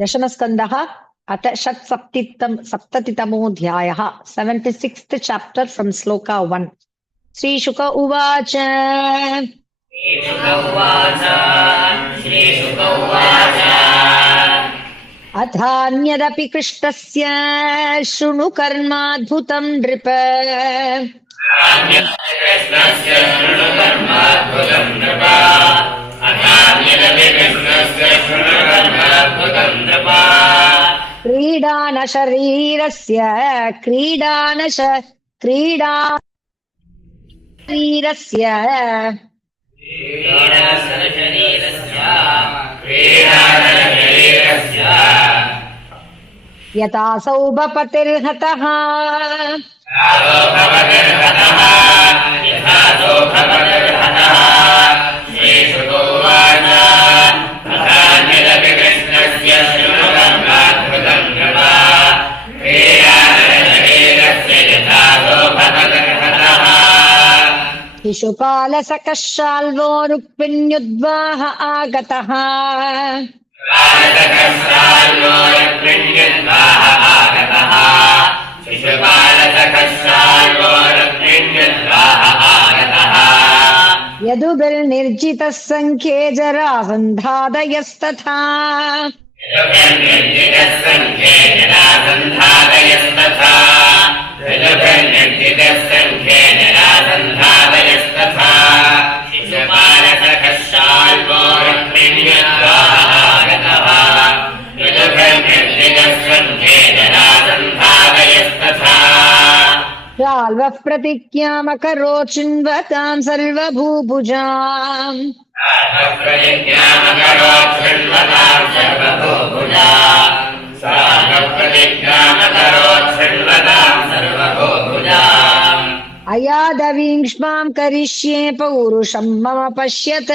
दशमस्कन्धः अथ सप्ततितमोऽध्यायः 76th chapter from श्लोका 1. श्रीशुक उवाच अथान्यदपि कृष्टस्य शृणु कर्माद्भुतं नृप क्रीडान शरीरस्य यथासौ भपतिर्हतः शिशुपालसकशाल्वो रुक्मिण्युद्वाह आगतः यदुभिर्निर्जितः संख्ये जरासन्धादयस्तथा शाल्वः प्रतिज्ञामकरोत् शृण्वतां सर्वभूभुजाम् अयादवीक्ष्मां करिष्ये पौरुषं मम पश्यत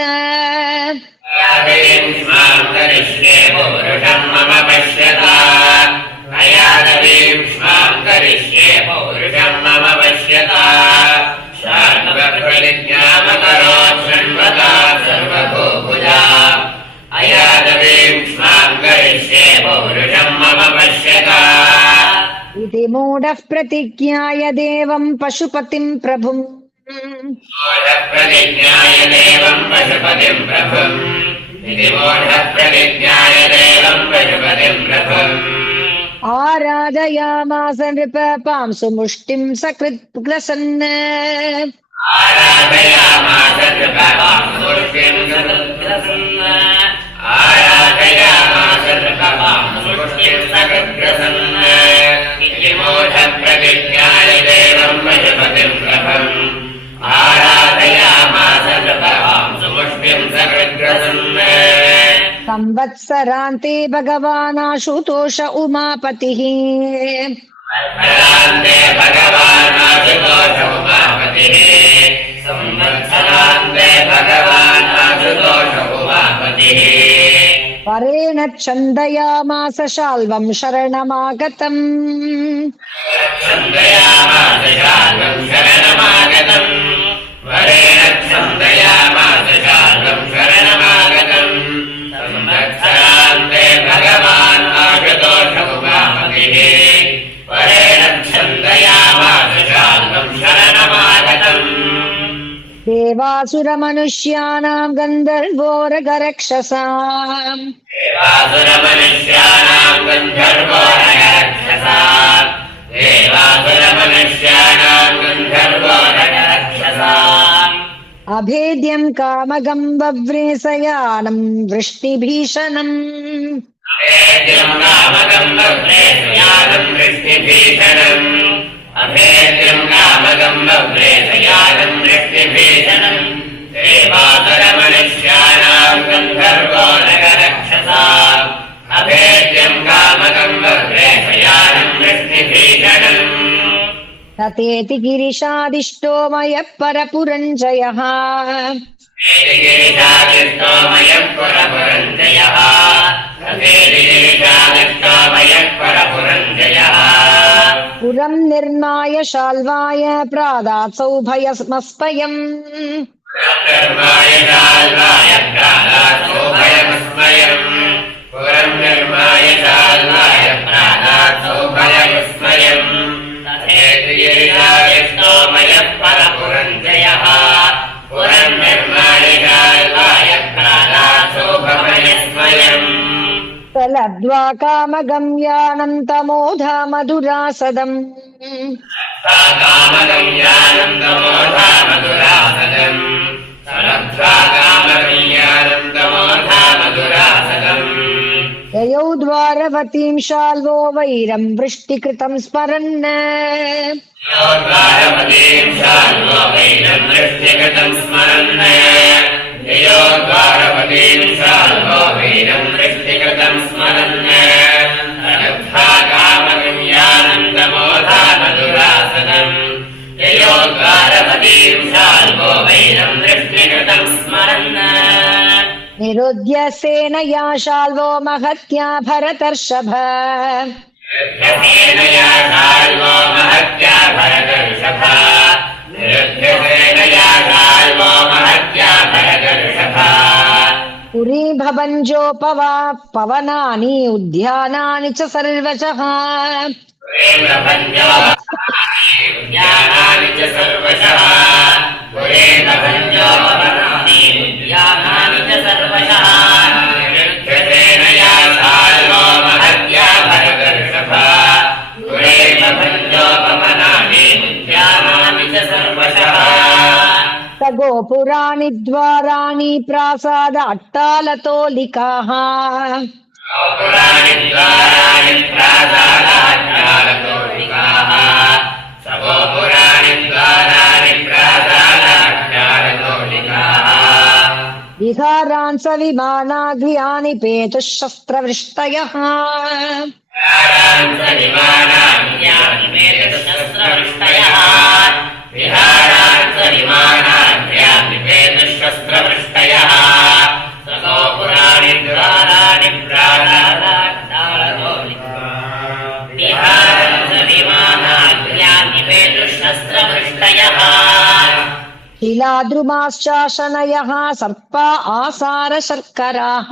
इति मूढः प्रतिज्ञाय देवं पशुपतिं प्रभुम् आराधयामास नृप पांसु मुष्टिं सकृद्ग्रसन् संवत्सरान्ते भगवान् आशुतोष उमापतिः परेण छन्दयामास शाल्वं शरणमागतम् देवासुरमनुष्याणां गन्धर्वोरगरक्षसाम् अभेद्यं कामगं वव्रेशयानं वृष्टिभीषणम् ततेति गिरिशादिष्टो मयः परपुरञ्जयः पुरं निर्माय शाल्वाय प्रादात्सौ भयमस्पयम् पुरं निर्माय लब्ध्वा कामगम्यानन्तमोधा मधुरासदम् ययौ द्वारवतीं शाल्वो वैरं वृष्टिकृतं स्मरन् निरुद्य सेनया शाल्वो महत्या भरतर्षभ पुरी भवञ्जोपवा पवनानि उद्यानानि च सर्वशः गोपुराणि द्वाराणि प्रासाद अट्टालतोलिकाः विहारान् सविमानाग्र्याणि पेतुः शस्त्रवृष्टयः शिलाद्रुमाश्चाशनयः सर्पा आसार शर्कराः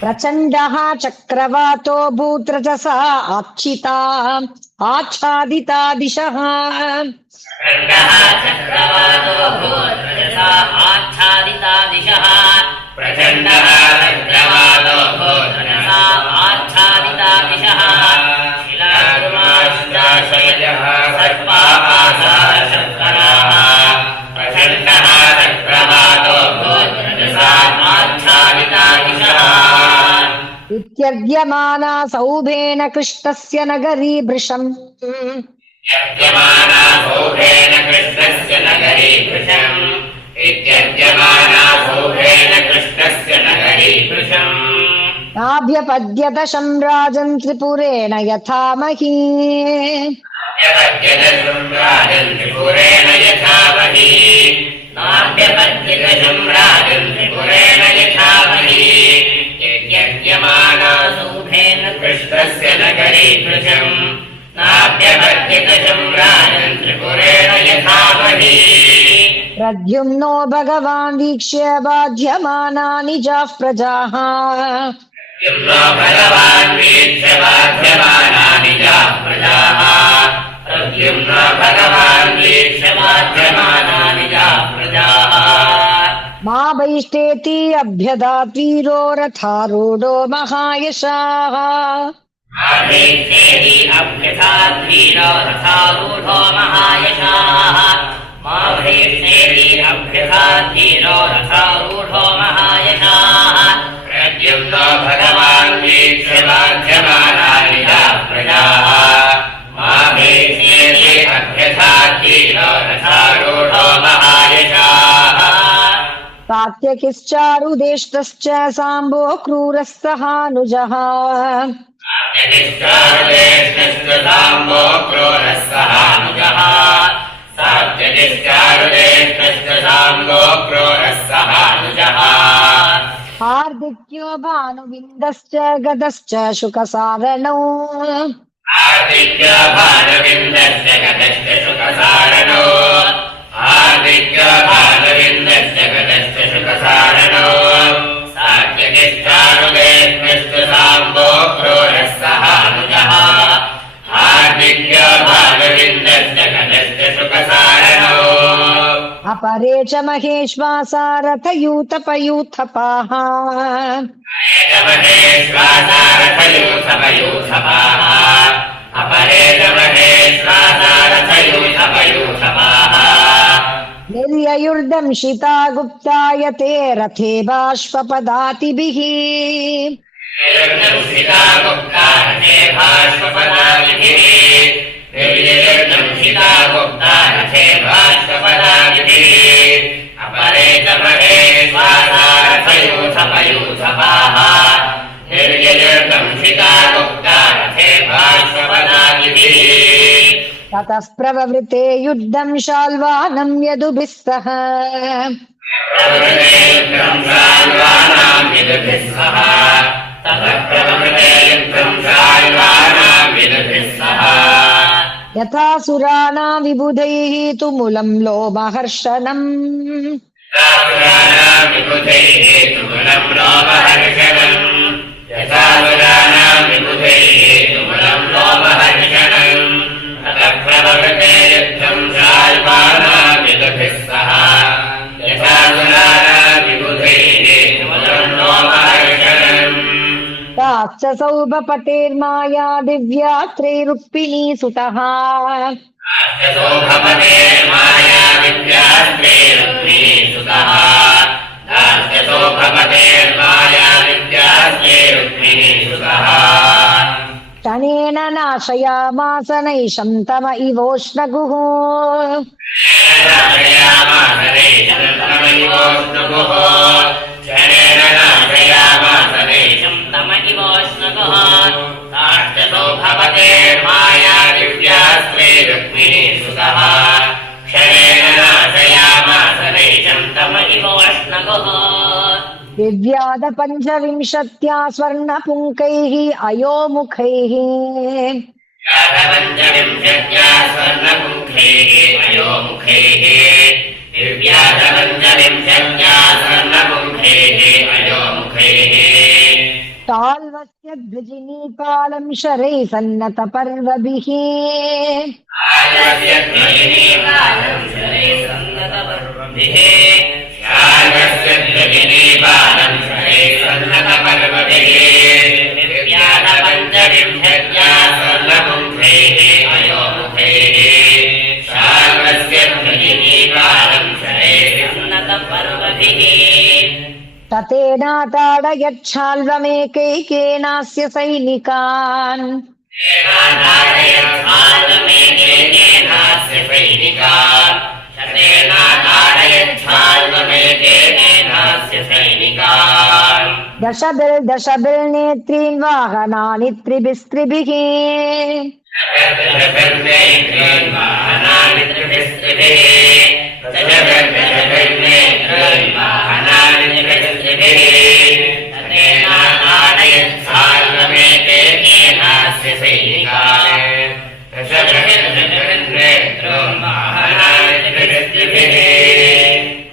प्रचण्डः चक्रवातो भूत्रजसा आच्छिता आच्छादिता दिशः इत्यद्यमाना सौभेन कृष्णस्य नगरी भृशम् नाभ्यपद्यत शम्राजन् त्रिपुरेण यथा मही प्रद्युम्नो भगवान् वीक्ष्य बाध्यमाना निजाः प्रजाः मा वैष्टेति अभ्यदात् वीरो रथारूढो महायशाः प्रद्युम्नो भगवान् वीक्ष्य बाध्यमाना निजाः प्रजाः मा वैष्टेति अभ्यदात् वीरो रथारूढो महायशाः सात्यकिश्चारुदेष्टश्च साम्बो क्रूरः सहानुजः हार्दिक्यो भानुविन्दश्च गदश्च शुकसारणौ अपरे च महेश्वासा रथयूथपयूथपाः निर्ययुर्दंशिता गुप्तायते रथे बाष्पपदातिभिः ततः प्रववृते युद्धं शाल्वानं यदुभिः सह यथा सुराणां विबुधैः तुमुलं लोमहर्षणम् ताश्च सौभपतेर्माया दिव्यात्रैरुक्मिणी सुतः तनेन नाशयामास नैशं तम इवोष्णगुः दिव्याद पञ्चविंशत्या स्वर्णपुङ्कैः अयोमुखैः ताल्वस्य द्विजिनीपालं शरैः सन्नतपर्वभिः ततेनाताडयच्छाल्वमेकैकेनास्य सैनिकान् दशभिर्नेत्रीन् वाहनानि त्रिभिस्त्रिभिः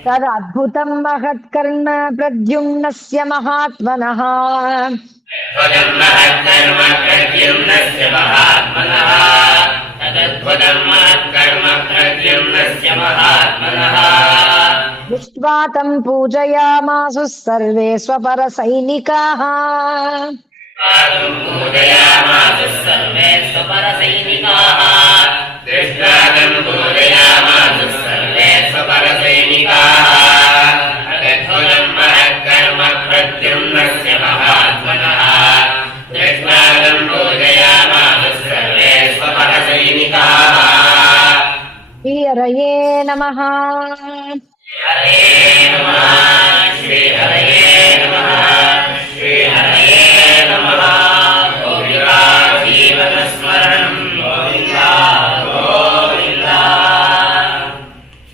तदद्भुतं महत्कर्म प्रद्युम्नस्य महात्मनः दृष्ट्वा तं पूजयामासुः सर्वे स्वपरसैनिकाः वीरये नमः।